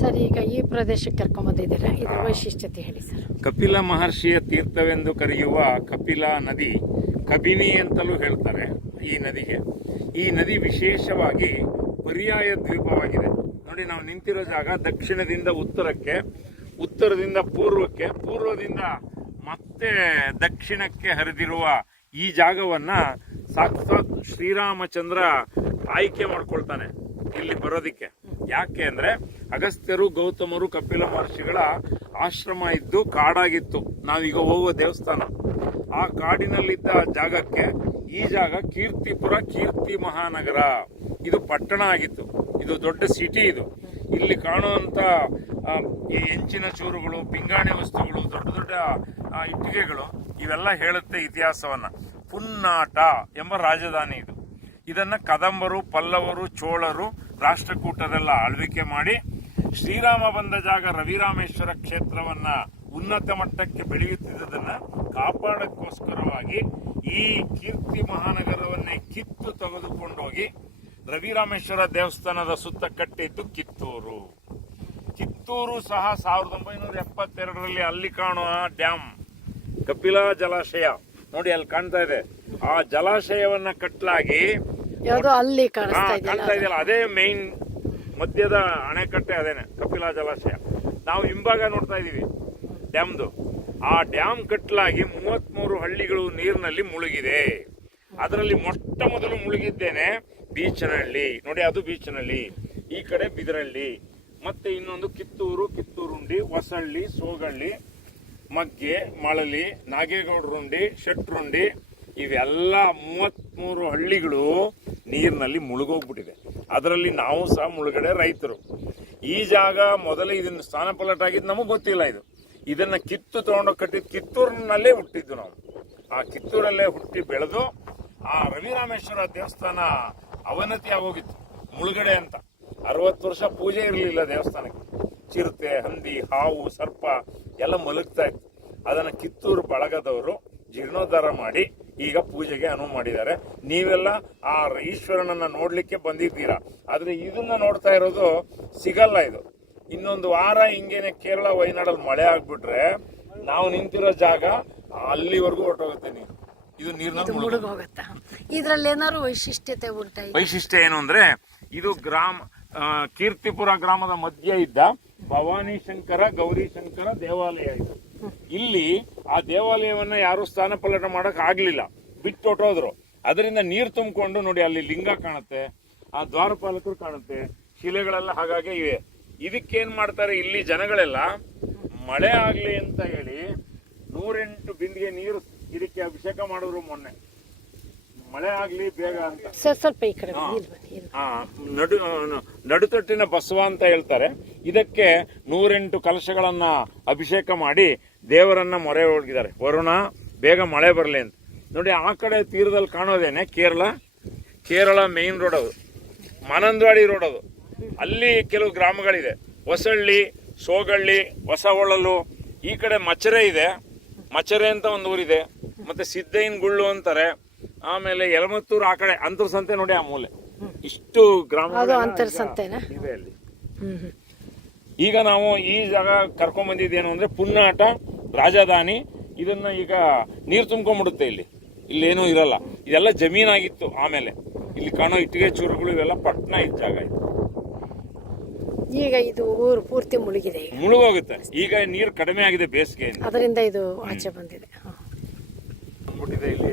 Sir, ಈಗ ಈ ಪ್ರದೇಶಕ್ಕೆ ಕರ್ಕೊಂಬಂದಿದ್ದೀರಾ, ಇದರ ವೈಶಿಷ್ಟ್ಯತೆ ಹೇಳಿ ಸರ್. ಕಪಿಲ ಮಹರ್ಷಿಯ ತೀರ್ಥವೆಂದು ಕರೆಯುವ ಕಪಿಲ ನದಿ ಕಬಿನಿ ಅಂತಲೂ ಹೇಳ್ತಾರೆ ಈ ನದಿಗೆ. ಈ ನದಿ ವಿಶೇಷವಾಗಿ ಪರ್ಯಾಯ ದ್ವೀಪವಾಗಿದೆ. ನೋಡಿ, ನಾವು ನಿಂತಿರೋ ಜಾಗ ದಕ್ಷಿಣದಿಂದ ಉತ್ತರಕ್ಕೆ, ಉತ್ತರದಿಂದ ಪೂರ್ವಕ್ಕೆ, ಪೂರ್ವದಿಂದ ಮತ್ತೆ ದಕ್ಷಿಣಕ್ಕೆ ಹರಿದಿರುವ ಈ ಜಾಗವನ್ನ ಸಾಕ್ಷಾತ್ ಶ್ರೀರಾಮಚಂದ್ರ ಆಯ್ಕೆ ಮಾಡ್ಕೊಳ್ತಾನೆ ಇಲ್ಲಿ ಬರೋದಿಕ್ಕೆ. ಯಾಕೆ ಅಂದ್ರೆ ಅಗಸ್ತ್ಯರು, ಗೌತಮರು, ಕಪಿಲ ಮಹರ್ಷಿಗಳ ಆಶ್ರಮ ಇದ್ದು ಕಾಡಾಗಿತ್ತು. ನಾವೀಗ ಹೋಗುವ ದೇವಸ್ಥಾನ ಆ ಕಾಡಿನಲ್ಲಿದ್ದ ಜಾಗಕ್ಕೆ ಈ ಜಾಗ ಕೀರ್ತಿಪುರ, ಕೀರ್ತಿ ಮಹಾನಗರ. ಇದು ಪಟ್ಟಣ ಆಗಿತ್ತು, ಇದು ದೊಡ್ಡ ಸಿಟಿ. ಇದು ಇಲ್ಲಿ ಕಾಣುವಂತ ಈ ಹೆಂಚಿನ ಚೂರುಗಳು, ಪಿಂಗಾಣಿ ವಸ್ತುಗಳು, ದೊಡ್ಡ ದೊಡ್ಡ ಇಟ್ಟಿಗೆಗಳು, ಇವೆಲ್ಲ ಹೇಳುತ್ತೆ ಇತಿಹಾಸವನ್ನ. ಪುನ್ನಾಟ ಎಂಬ ರಾಜಧಾನಿ ಇದು. ಇದನ್ನ ಕದಂಬರು, ಪಲ್ಲವರು, ಚೋಳರು ರಾಷ್ಟ್ರಕೂಟರೆಲ್ಲ ಆಳ್ವಿಕೆ ಮಾಡಿ ಶ್ರೀರಾಮ ಬಂದ ಜಾಗ ರವಿರಾಮೇಶ್ವರ ಕ್ಷೇತ್ರವನ್ನ ಉನ್ನತ ಮಟ್ಟಕ್ಕೆ ಬೆಳೆಯುತ್ತಿದ್ದದನ್ನ ಕಾಪಾಡಕ್ಕೋಸ್ಕರವಾಗಿ ಈ ಕೀರ್ತಿ ಮಹಾನಗರವನ್ನೇ ಕಿತ್ತು ತೆಗೆದುಕೊಂಡೋಗಿ ರವಿರಾಮೇಶ್ವರ ದೇವಸ್ಥಾನದ ಸುತ್ತ ಕಟ್ಟಿದ್ದು ಕಿತ್ತೂರು. ಕಿತ್ತೂರು ಸಹ 1972ರಲ್ಲಿ ಅಲ್ಲಿ ಕಾಣುವ ಡ್ಯಾಮ್ ಕಪಿಲಾ ಜಲಾಶಯ, ನೋಡಿ ಅಲ್ಲಿ ಕಾಣ್ತಾ ಇದೆ. ಆ ಜಲಾಶಯವನ್ನ ಕಟ್ಟಲಾಗಿ ಅಲ್ಲಿ ಕಾಣ್ತಾ ಇದೆಯಲ್ಲ, ಅದೇ ಮೇನ್ ಮಧ್ಯದ ಅಣೆಕಟ್ಟೆ, ಅದೇನೆ ಕಪಿಲಾ ಜಲಾಶಯ. ನಾವು ಹಿಂಭಾಗ ನೋಡ್ತಾ ಇದೀವಿ ಡ್ಯಾಮ್ದು. ಆ ಡ್ಯಾಮ್ ಕಟ್ಟಲಾಗಿ 33 ಹಳ್ಳಿಗಳು ನೀರಿನಲ್ಲಿ ಮುಳುಗಿದೆ. ಅದರಲ್ಲಿ ಮೊಟ್ಟ ಮೊದಲು ಮುಳುಗಿದ್ದೇನೆ ಬೀಚನಹಳ್ಳಿ. ನೋಡಿ, ಅದು ಬೀಚನಹಳ್ಳಿ. ಈ ಕಡೆ ಬಿದರಹಳ್ಳಿ, ಮತ್ತೆ ಇನ್ನೊಂದು ಕಿತ್ತೂರು, ಕಿತ್ತೂರುಂಡಿ, ಹೊಸಳ್ಳಿ, ಸೋಗಳ್ಳಿ, ಮಗ್ಗೆ, ಮಳಲಿ, ನಾಗೇಗೌಡರುಂಡಿ, ಶೆಟ್ರುಂಡಿ, ಇವೆಲ್ಲ 33 ಹಳ್ಳಿಗಳು ನೀರಿನಲ್ಲಿ ಮುಳುಗೋಗ್ಬಿಟ್ಟಿದೆ. ಅದರಲ್ಲಿ ನಾವು ಸಹ ಮುಳುಗಡೆ ರೈತರು. ಈ ಜಾಗ ಮೊದಲೇ ಇದನ್ನ ಸ್ಥಾನ ಪಲಟಾಗಿದ್ದು ನಮಗೆ ಗೊತ್ತಿಲ್ಲ. ಇದನ್ನ ಕಿತ್ತು ತಗೊಂಡೋಗಿ ಕಟ್ಟಿದ್ದು ಕಿತ್ತೂರಿನಲ್ಲೇ ಹುಟ್ಟಿದ್ದು ನಾವು. ಆ ಕಿತ್ತೂರಲ್ಲೇ ಹುಟ್ಟಿ ಬೆಳೆದು ಆ ರವಿರಾಮೇಶ್ವರ ದೇವಸ್ಥಾನ ಅವನತಿ ಆಗೋಗಿತ್ತು, ಮುಳುಗಡೆ ಅಂತ. 60 ವರ್ಷ ಪೂಜೆ ಇರಲಿಲ್ಲ ದೇವಸ್ಥಾನಕ್ಕೆ. ಚಿರತೆ, ಹಂದಿ, ಹಾವು, ಸರ್ಪ ಎಲ್ಲ ಮಲಗ್ತಾ ಇತ್ತು. ಅದನ್ನ ಕಿತ್ತೂರು ಬಳಗದವರು ಜೀರ್ಣೋದ್ಧಾರ ಮಾಡಿ ಈಗ ಪೂಜೆಗೆ ಅನುವು ಮಾಡಿದ್ದಾರೆ. ನೀವೆಲ್ಲ ಆ ಈಶ್ವರನನ್ನ ನೋಡ್ಲಿಕ್ಕೆ ಬಂದಿದ್ದೀರಾ, ಆದ್ರೆ ಇದನ್ನ ನೋಡ್ತಾ ಇರೋದು ಸಿಗಲ್ಲ. ಇದು ಇನ್ನೊಂದು ವಾರ ಹಿಂಗೇನೆ ಕೇರಳ, ವಯನಾಡಲ್ಲಿ ಮಳೆ ಆಗ್ಬಿಟ್ರೆ ನಾವು ನಿಂತಿರೋ ಜಾಗ ಅಲ್ಲಿವರೆಗೂ ಹೊರಟೋಗುತ್ತೆ ನೀರು. ಇದು ನೀರಿನಲ್ಲಿ ಮುಳುಗೋಗುತ್ತೆ. ಇದ್ರಲ್ಲಿ ಏನಾದ್ರು ವೈಶಿಷ್ಟ್ಯತೆ ಉಂಟಾ? ವೈಶಿಷ್ಟ್ಯ ಏನು ಅಂದ್ರೆ, ಇದು ಕೀರ್ತಿಪುರ ಗ್ರಾಮದ ಮಧ್ಯ ಇದ್ದ ಭವಾನಿ ಶಂಕರ, ಗೌರಿ ಶಂಕರ ದೇವಾಲಯ ಇದು. ಇಲ್ಲಿ ಆ ದೇವಾಲಯವನ್ನ ಯಾರು ಸ್ಥಾನ ಪಲ್ಲಟ ಮಾಡಕ್ ಆಗ್ಲಿಲ್ಲ, ಬಿಟ್ಟು ಹೊಟ್ಟೋದ್ರು. ಅದರಿಂದ ನೀರು ತುಂಬಿಕೊಂಡು ನೋಡಿ, ಅಲ್ಲಿ ಲಿಂಗ ಕಾಣುತ್ತೆ, ಆ ದ್ವಾರಪಾಲಕರು ಕಾಣುತ್ತೆ, ಶಿಲೆಗಳೆಲ್ಲ ಹಾಗಾಗಿ ಇವೆ. ಇದಕ್ಕೇನ್ ಮಾಡ್ತಾರೆ ಇಲ್ಲಿ ಜನಗಳೆಲ್ಲ, ಮಳೆ ಆಗ್ಲಿ ಅಂತ ಹೇಳಿ 108 ಬಿಂದಿಗೆ ನೀರು ಇದಕ್ಕೆ ಅಭಿಷೇಕ ಮಾಡಿದ್ರು ಮೊನ್ನೆ. ಮಳೆ ಆಗ್ಲಿ ಬೇಗ ಅಂತ. ಸ್ವಲ್ಪ ಈ ಕಡೆ ನಡುತಟ್ಟಿನ ಬಸವ ಅಂತ ಹೇಳ್ತಾರೆ. ಇದಕ್ಕೆ 108 ಕಲಶಗಳನ್ನ ಅಭಿಷೇಕ ಮಾಡಿ ದೇವರನ್ನ ಮೊರೆ ಹೋಗಿದ್ದಾರೆ, ವರುಣ ಬೇಗ ಮಳೆ ಬರಲಿ ಅಂತ. ನೋಡಿ, ಆ ಕಡೆ ತೀರದಲ್ಲಿ ಕಾಣೋದೇನೆ ಕೇರಳ ಮೇನ್ ರೋಡ್, ಅದು ಮಾನಂದವಾಡಿ ರೋಡ್. ಅದು ಅಲ್ಲಿ ಕೆಲವು ಗ್ರಾಮಗಳಿದೆ, ಹೊಸಳ್ಳಿ, ಸೋಗಳ್ಳಿ, ಹೊಸಹೊಳಲು, ಈ ಕಡೆ ಮಚರೆ ಇದೆ, ಮಚರೆ ಅಂತ ಒಂದು ಊರಿದೆ, ಮತ್ತೆ ಸಿದ್ದೈನಗುಳ್ಳು ಅಂತಾರೆ. ಆಮೇಲೆ ಯಲಮತ್ತೂರು, ಆ ಕಡೆ ಅಂತರ್ಸಂತೆ ನೋಡಿ, ಆ ಮೂಲೆ. ಇಷ್ಟು ಗ್ರಾಮಗಳು ಇವೆ ಅಲ್ಲಿ. ಈಗ ನಾವು ಈ ಜಾಗ ಕರ್ಕೊಂಡ್ ಬಂದಿದ್ದೇನು ಅಂದ್ರೆ ಪುನ್ನಾಟ ರಾಜಧಾನಿ. ಇದನ್ನ ಈಗ ನೀರು ತುಂಬ್ಕೊಂಡ್ಬಿಡುತ್ತೆ. ಇಲ್ಲೇನೂ ಇರಲ್ಲ, ಇದೆಲ್ಲ ಜಮೀನಾಗಿತ್ತು. ಆಮೇಲೆ ಇಲ್ಲಿ ಕಾಣೋ ಇಟ್ಟಿಗೆ ಚೂರುಗಳು ಇವೆಲ್ಲ ಪಟ್ಟಣ ಇದ್ದ ಜಾಗ ಇದು. ಈಗ ಇದು ಊರು ಪೂರ್ತಿ ಮುಳುಗಿದೆ, ಮುಳುಗೋಗುತ್ತೆ. ಈಗ ನೀರು ಕಡಿಮೆ ಆಗಿದೆ ಬೇಸಿಗೆಯಿಂದ, ಅದರಿಂದ ಇದು ಆಚೆ ಬಂದಿದೆ. ಇಲ್ಲಿ